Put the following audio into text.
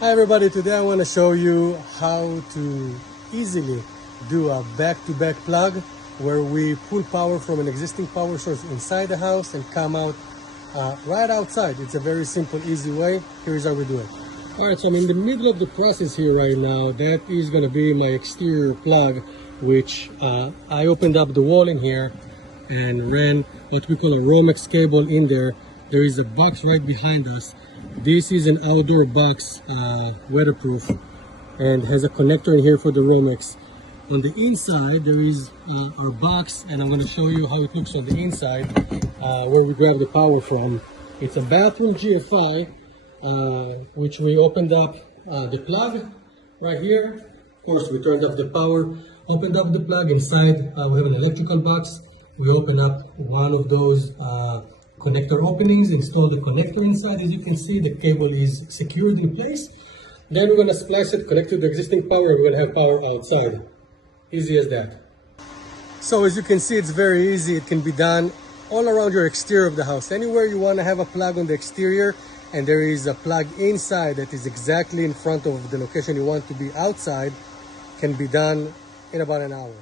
Hi everybody, today I want to show you how to easily do a back-to-back plug where we pull power from an existing power source inside the house and come out right outside. It's a very simple, easy way. Here's how we do it. Alright, so I'm in the middle of the process here right now. That is going to be my exterior plug, which I opened up the wall in here and ran what we call a Romex cable in there. There is a box right behind us. This is an outdoor box, weatherproof, and has a connector in here for the Romex. On the inside there is our box, and I'm going to show you how it looks on the inside, where we grab the power from. It's a bathroom GFI, which we opened up the plug right here. Of course, we turned off the power, opened up the plug. Inside we have an electrical box. We open up one of those connector openings, install the connector inside. As you can see, the cable is secured in place. Then we're going to splice it, connect to the existing power, and we're going to have power outside. Easy as that. So as you can see, it's very easy. It can be done all around your exterior of the house. Anywhere you want to have a plug on the exterior and there is a plug inside that is exactly in front of the location you want to be outside, can be done in about an hour.